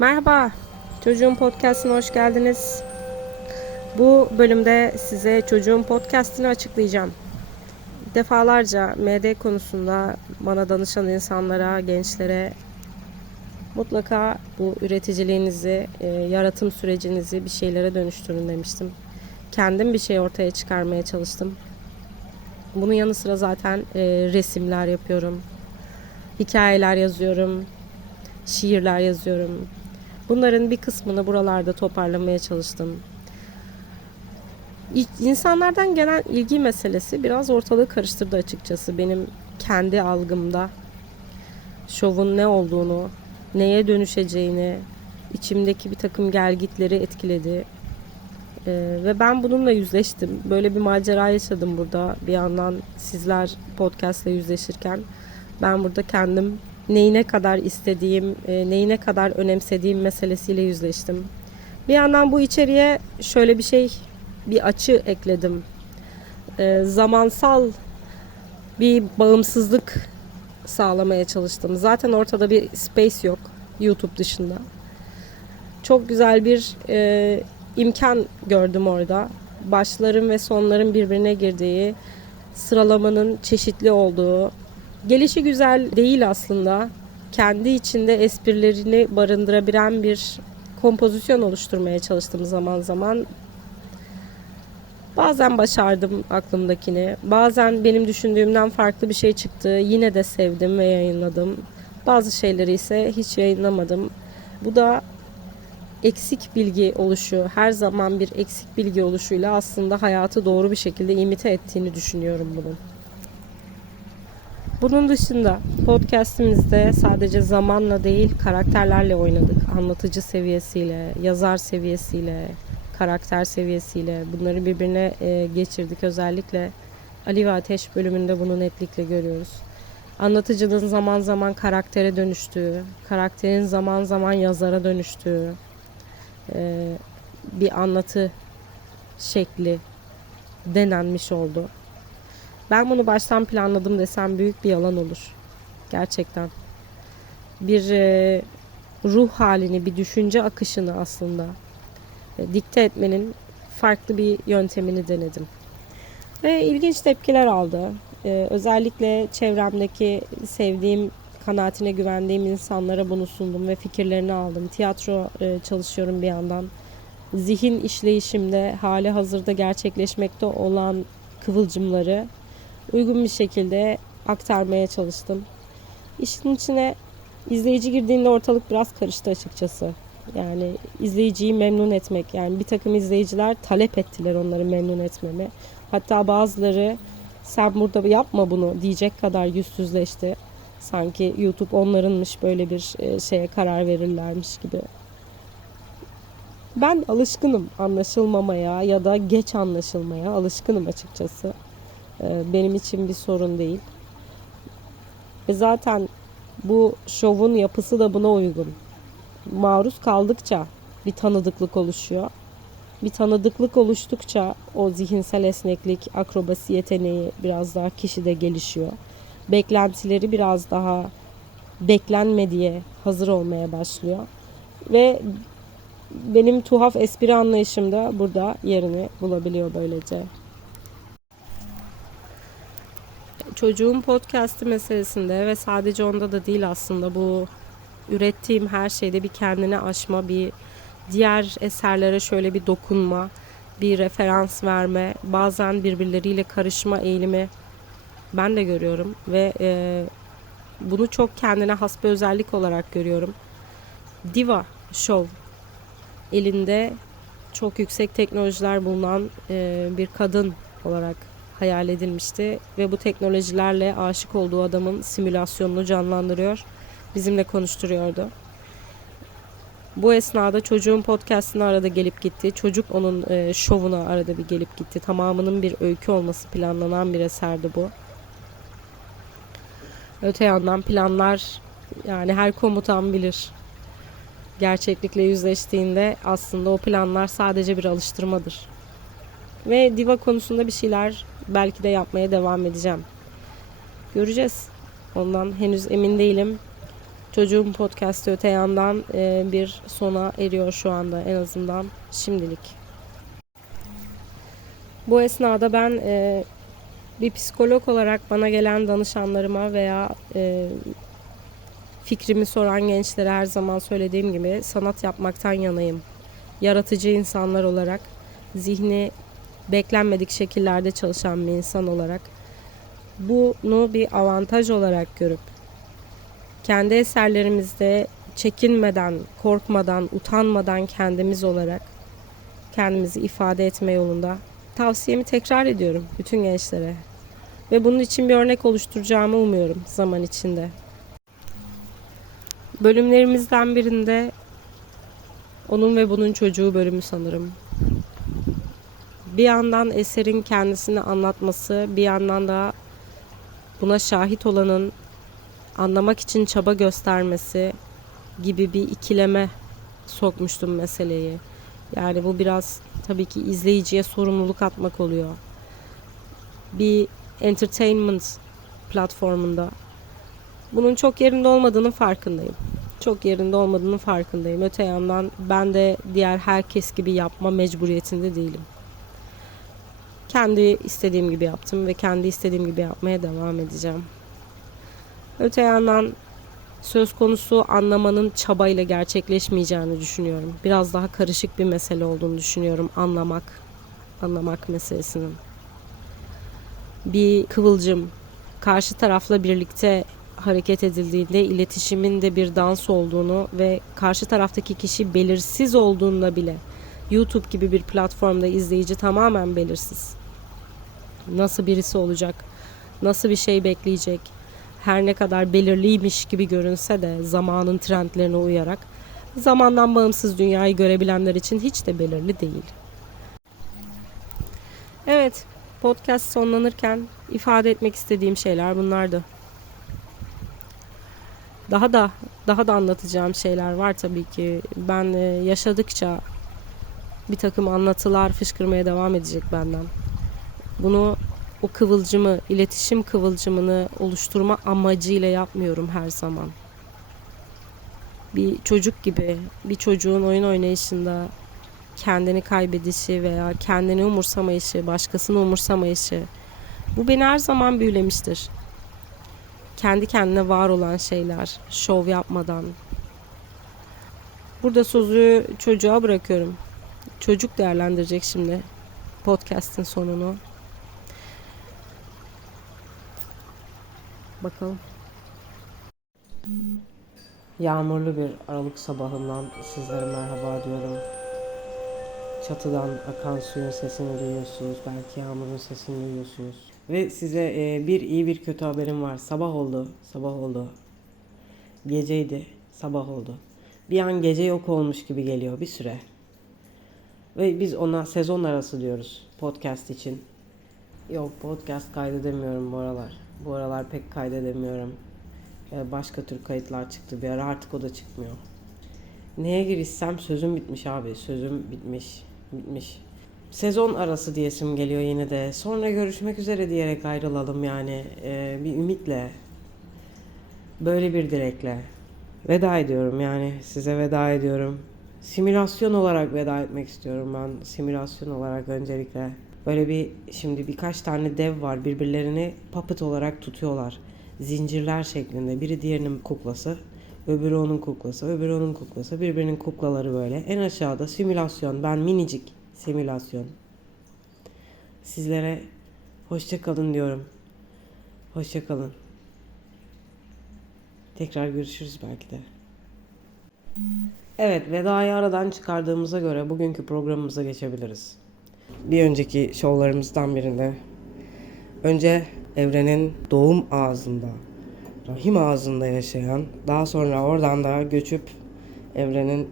Merhaba, Çocuğun Podcast'ına hoş geldiniz. Bu bölümde size Çocuğun Podcast'ini açıklayacağım. Defalarca MD konusunda bana danışan insanlara, gençlere mutlaka bu üreticiliğinizi, e, yaratım sürecinizi bir şeylere dönüştürün demiştim. Kendim bir şey ortaya çıkarmaya çalıştım. Bunun yanı sıra zaten e, resimler yapıyorum, hikayeler yazıyorum, şiirler yazıyorum. Bunların bir kısmını buralarda toparlamaya çalıştım. İnsanlardan gelen ilgi meselesi biraz ortalığı karıştırdı açıkçası benim kendi algımda. Şovun ne olduğunu, neye dönüşeceğini, içimdeki bir takım gelgitleri etkiledi. Ee, ve ben bununla yüzleştim. Böyle bir macera yaşadım burada. Bir yandan sizler podcastle yüzleşirken ben burada kendim neyi ne kadar istediğim, e, neyi ne kadar önemsediğim meselesiyle yüzleştim. Bir yandan bu içeriye şöyle bir şey, bir açı ekledim. E, zamansal bir bağımsızlık sağlamaya çalıştım. Zaten ortada bir space yok YouTube dışında. Çok güzel bir e, imkan gördüm orada. Başların ve sonların birbirine girdiği, sıralamanın çeşitli olduğu, gelişi güzel değil aslında. Kendi içinde esprilerini barındırabilen bir kompozisyon oluşturmaya çalıştım zaman zaman. Bazen başardım aklımdakini. Bazen benim düşündüğümden farklı bir şey çıktı. Yine de sevdim ve yayınladım. Bazı şeyleri ise hiç yayınlamadım. Bu da eksik bilgi oluşu, her zaman bir eksik bilgi oluşuyla aslında hayatı doğru bir şekilde imite ettiğini düşünüyorum bunun. Bunun dışında podcastimizde sadece zamanla değil karakterlerle oynadık. Anlatıcı seviyesiyle, yazar seviyesiyle, karakter seviyesiyle bunları birbirine e, geçirdik. Özellikle Ali ve Ateş bölümünde bunu netlikle görüyoruz. Anlatıcının zaman zaman karaktere dönüştüğü, karakterin zaman zaman yazara dönüştüğü e, bir anlatı şekli denenmiş oldu. Ben bunu baştan planladım desem büyük bir yalan olur. Gerçekten. Bir e, ruh halini, bir düşünce akışını aslında e, dikte etmenin farklı bir yöntemini denedim. Ve ilginç tepkiler aldı. E, özellikle çevremdeki sevdiğim, kanaatine güvendiğim insanlara bunu sundum ve fikirlerini aldım. Tiyatro e, çalışıyorum bir yandan. Zihin işleyişimde hali hazırda gerçekleşmekte olan kıvılcımları uygun bir şekilde aktarmaya çalıştım. İşin içine izleyici girdiğinde ortalık biraz karıştı açıkçası. Yani izleyiciyi memnun etmek. Yani bir takım izleyiciler talep ettiler onları memnun etmemi. Hatta bazıları sen burada yapma bunu diyecek kadar yüzsüzleşti. Sanki YouTube onlarınmış böyle bir e, şeye karar verirlermiş gibi. Ben alışkınım anlaşılmamaya ya da geç anlaşılmaya alışkınım açıkçası. Ee, benim için bir sorun değil. Ve zaten bu şovun yapısı da buna uygun. Maruz kaldıkça bir tanıdıklık oluşuyor. Bir tanıdıklık oluştukça o zihinsel esneklik, akrobasi yeteneği biraz daha kişide gelişiyor. Beklentileri biraz daha beklenmediğe hazır olmaya başlıyor. Ve benim tuhaf espri anlayışım da burada yerini bulabiliyor böylece. Çocuğun podcast'i meselesinde ve sadece onda da değil aslında bu ürettiğim her şeyde bir kendine aşma, bir diğer eserlere şöyle bir dokunma, bir referans verme, bazen birbirleriyle karışma eğilimi ben de görüyorum ve e, bunu çok kendine has bir özellik olarak görüyorum. Diva Show elinde çok yüksek teknolojiler bulunan e, bir kadın olarak hayal edilmişti ve bu teknolojilerle aşık olduğu adamın simülasyonunu canlandırıyor. Bizimle konuşturuyordu. Bu esnada çocuğun podcastine arada gelip gitti. Çocuk onun e, şovuna arada bir gelip gitti. Tamamının bir öykü olması planlanan bir eserdi bu. Öte yandan planlar yani her komutan bilir. Gerçeklikle yüzleştiğinde aslında o planlar sadece bir alıştırmadır. Ve diva konusunda bir şeyler belki de yapmaya devam edeceğim. Göreceğiz. Ondan henüz emin değilim. Çocuğum podcast'ı öte yandan e, bir sona eriyor şu anda en azından şimdilik. Bu esnada ben e, bir psikolog olarak bana gelen danışanlarıma veya e, fikrimi soran gençlere her zaman söylediğim gibi sanat yapmaktan yanayım. Yaratıcı insanlar olarak zihni beklenmedik şekillerde çalışan bir insan olarak bunu bir avantaj olarak görüp kendi eserlerimizde çekinmeden, korkmadan, utanmadan kendimiz olarak kendimizi ifade etme yolunda tavsiyemi tekrar ediyorum bütün gençlere. Ve bunun için bir örnek oluşturacağımı umuyorum zaman içinde. Bölümlerimizden birinde onun ve bunun çocuğu bölümü sanırım. Bir yandan eserin kendisini anlatması, bir yandan da buna şahit olanın anlamak için çaba göstermesi gibi bir ikileme sokmuştum meseleyi. Yani bu biraz tabii ki izleyiciye sorumluluk atmak oluyor. Bir entertainment platformunda bunun çok yerinde olmadığının farkındayım. Çok yerinde olmadığının farkındayım. Öte yandan ben de diğer herkes gibi yapma mecburiyetinde değilim. Kendi istediğim gibi yaptım ve kendi istediğim gibi yapmaya devam edeceğim. Öte yandan söz konusu anlamanın çabayla gerçekleşmeyeceğini düşünüyorum. Biraz daha karışık bir mesele olduğunu düşünüyorum anlamak, anlamak meselesinin. Bir kıvılcım karşı tarafla birlikte hareket edildiğinde iletişimin de bir dans olduğunu ve karşı taraftaki kişi belirsiz olduğunda bile YouTube gibi bir platformda izleyici tamamen belirsiz. Nasıl birisi olacak? Nasıl bir şey bekleyecek? Her ne kadar belirliymiş gibi görünse de zamanın trendlerine uyarak zamandan bağımsız dünyayı görebilenler için hiç de belirli değil. Evet, podcast sonlanırken ifade etmek istediğim şeyler bunlardı. Daha da daha da anlatacağım şeyler var tabii ki. Ben e, yaşadıkça bir takım anlatılar fışkırmaya devam edecek benden. Bunu o kıvılcımı, iletişim kıvılcımını oluşturma amacıyla yapmıyorum her zaman. Bir çocuk gibi, bir çocuğun oyun oynayışında kendini kaybedişi veya kendini umursamayışı, başkasını umursamayışı bu beni her zaman büyülemiştir. Kendi kendine var olan şeyler, şov yapmadan. Burada sözü çocuğa bırakıyorum. Çocuk değerlendirecek şimdi podcast'in sonunu. Bakalım. Yağmurlu bir Aralık sabahından sizlere merhaba diyorum. Çatıdan akan suyun sesini duyuyorsunuz. Belki yağmurun sesini duyuyorsunuz. Ve size e, bir iyi bir kötü haberim var. Sabah oldu. Sabah oldu. Geceydi. Sabah oldu. Bir an gece yok olmuş gibi geliyor bir süre. Ve biz ona sezon arası diyoruz podcast için. Yok podcast kaydedemiyorum bu aralar. Bu aralar pek kaydedemiyorum. Ee, Başka tür kayıtlar çıktı bir ara artık o da çıkmıyor. Neye girişsem sözüm bitmiş abi. Sözüm bitmiş. Bitmiş. Sezon arası diyesim geliyor yine de. Sonra görüşmek üzere diyerek ayrılalım yani. Ee, bir ümitle. Böyle bir dilekle. Veda ediyorum yani. Size veda ediyorum. Simülasyon olarak veda etmek istiyorum ben. Simülasyon olarak öncelikle. Böyle bir şimdi birkaç tane dev var birbirlerini puppet olarak tutuyorlar. Zincirler şeklinde. Biri diğerinin kuklası. Öbürü onun kuklası. Öbürü onun kuklası. Birbirinin kuklaları böyle. En aşağıda simülasyon. Ben minicik simülasyon. Sizlere hoşça kalın diyorum. Hoşça kalın. Tekrar görüşürüz belki de. Evet, vedayı aradan çıkardığımıza göre bugünkü programımıza geçebiliriz. Bir önceki şovlarımızdan birinde önce evrenin doğum ağzında, rahim ağzında yaşayan, daha sonra oradan da göçüp evrenin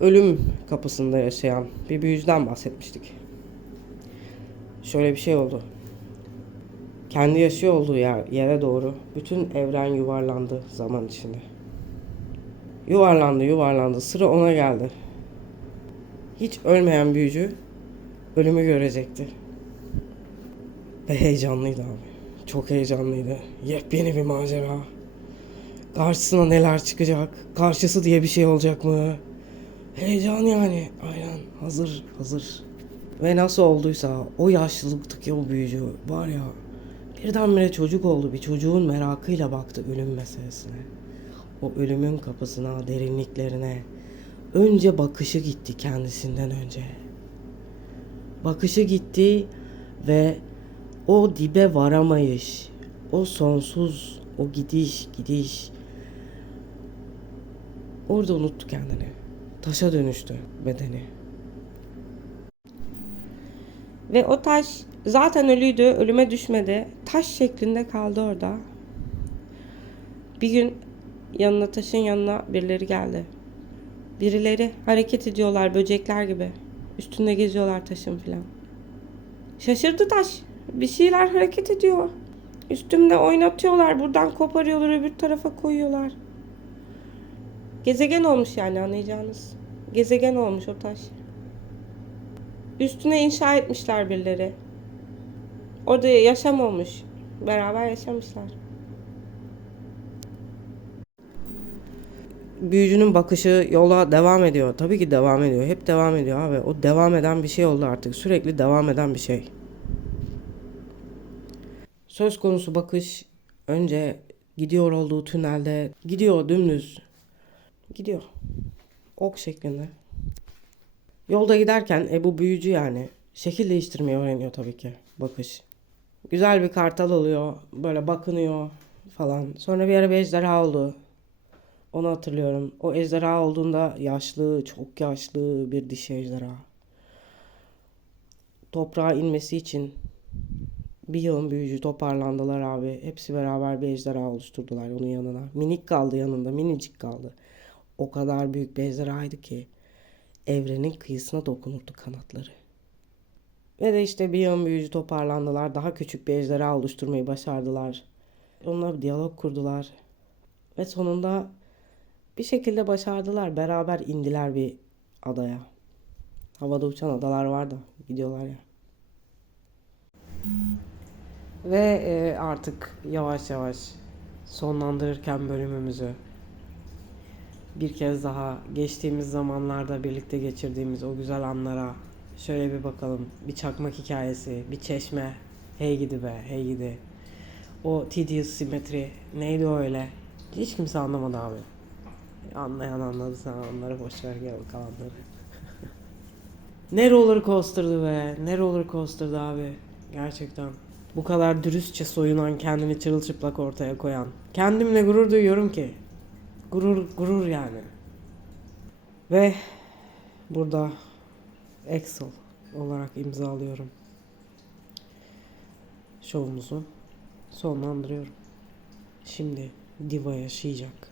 ölüm kapısında yaşayan bir büyücüden bahsetmiştik. Şöyle bir şey oldu. Kendi yaşıyor olduğu yer, yere doğru bütün evren yuvarlandı zaman içinde. Yuvarlandı, yuvarlandı. Sıra ona geldi. Hiç ölmeyen büyücü ölümü görecekti. Ve heyecanlıydı abi. Çok heyecanlıydı. Yepyeni bir macera. Karşısına neler çıkacak? Karşısı diye bir şey olacak mı? Heyecan yani. Aynen. Hazır, hazır. Ve nasıl olduysa o yaşlılıktaki o büyücü var ya birdenbire çocuk oldu. Bir çocuğun merakıyla baktı ölüm meselesine. O ölümün kapısına, derinliklerine. Önce bakışı gitti kendisinden önce. Bakışı gitti ve o dibe varamayış, o sonsuz, o gidiş, gidiş. Orada unuttu kendini. Taşa dönüştü bedeni. Ve o taş zaten ölüydü, ölüme düşmedi. Taş şeklinde kaldı orada. Bir gün yanına taşın yanına birileri geldi. Birileri hareket ediyorlar böcekler gibi. Üstünde geziyorlar taşın filan. Şaşırdı taş. Bir şeyler hareket ediyor. Üstümde oynatıyorlar. Buradan koparıyorlar öbür tarafa koyuyorlar. Gezegen olmuş yani anlayacağınız. Gezegen olmuş o taş. Üstüne inşa etmişler birileri. Orada yaşam olmuş. Beraber yaşamışlar. Büyücünün bakışı yola devam ediyor. Tabii ki devam ediyor. Hep devam ediyor abi. O devam eden bir şey oldu artık. Sürekli devam eden bir şey. Söz konusu bakış önce gidiyor olduğu tünelde gidiyor dümdüz. Gidiyor. Ok şeklinde. Yolda giderken e bu büyücü yani şekil değiştirmeyi öğreniyor tabii ki bakış. Güzel bir kartal oluyor. Böyle bakınıyor falan. Sonra bir ara bir ejderha oldu. Onu hatırlıyorum. O ejderha olduğunda yaşlı, çok yaşlı bir dişi ejderha. Toprağa inmesi için bir yığın büyücü toparlandılar abi. Hepsi beraber bir ejderha oluşturdular onun yanına. Minik kaldı yanında, minicik kaldı. O kadar büyük bir ejderhaydı ki evrenin kıyısına dokunurdu kanatları. Ve de işte bir yığın büyücü toparlandılar. Daha küçük bir ejderha oluşturmayı başardılar. Onunla bir diyalog kurdular. Ve sonunda bir şekilde başardılar. Beraber indiler bir adaya. Havada uçan adalar var da gidiyorlar ya. Ve e, artık yavaş yavaş sonlandırırken bölümümüzü bir kez daha geçtiğimiz zamanlarda birlikte geçirdiğimiz o güzel anlara şöyle bir bakalım. Bir çakmak hikayesi, bir çeşme. Hey gidi be, hey gidi. O tedious simetri neydi öyle? Hiç kimse anlamadı abi. Anlayan anladı sen onları boş ver gel kalanları. ne roller coaster'dı be. Ne roller coaster'dı abi. Gerçekten. Bu kadar dürüstçe soyunan, kendini çırılçıplak ortaya koyan. Kendimle gurur duyuyorum ki. Gurur, gurur yani. Ve burada Excel olarak imzalıyorum. Şovumuzu sonlandırıyorum. Şimdi Diva yaşayacak.